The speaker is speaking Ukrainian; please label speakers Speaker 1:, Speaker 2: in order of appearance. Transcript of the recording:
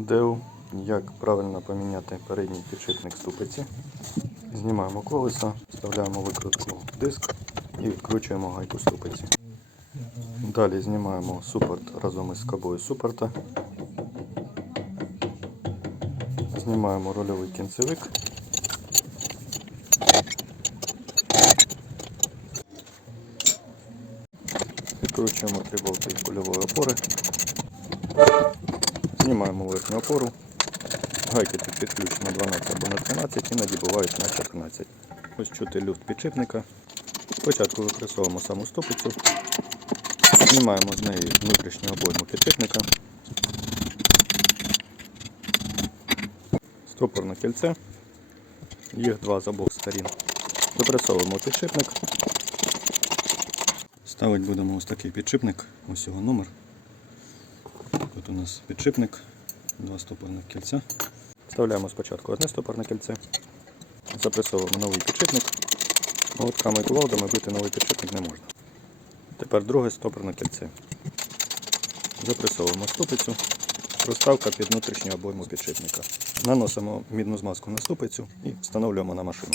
Speaker 1: Деу, як правильно поміняти передній підшипник ступиці. Знімаємо колесо, вставляємо викрутку в диск і відкручуємо гайку ступиці. Далі знімаємо супорт разом із скобою супорта. Знімаємо рульовий кінцевик. Відкручуємо три болти кульової опори. Знімаємо верхню опору. Гайки тут підключено 12 або на 13, іноді бувають на 14. Ось чути люфт підшипника. Спочатку використовуємо саму ступицю. Знімаємо з неї внутрішню обойму підшипника. Стопорне кільце. Їх два з обох сторін. Запресовуємо підшипник. Ставити будемо ось такий підшипник, ось його номер. Тут у нас підшипник, два стопорних кільця. Вставляємо спочатку одне стопорне кільце, запресовуємо новий підшипник. Молотками і кувалдами бити новий підшипник не можна. Тепер друге стопорне кільце. Запресовуємо ступицю. Проставка під внутрішню обойму підшипника. Наносимо мідну змазку на ступицю і встановлюємо на машину.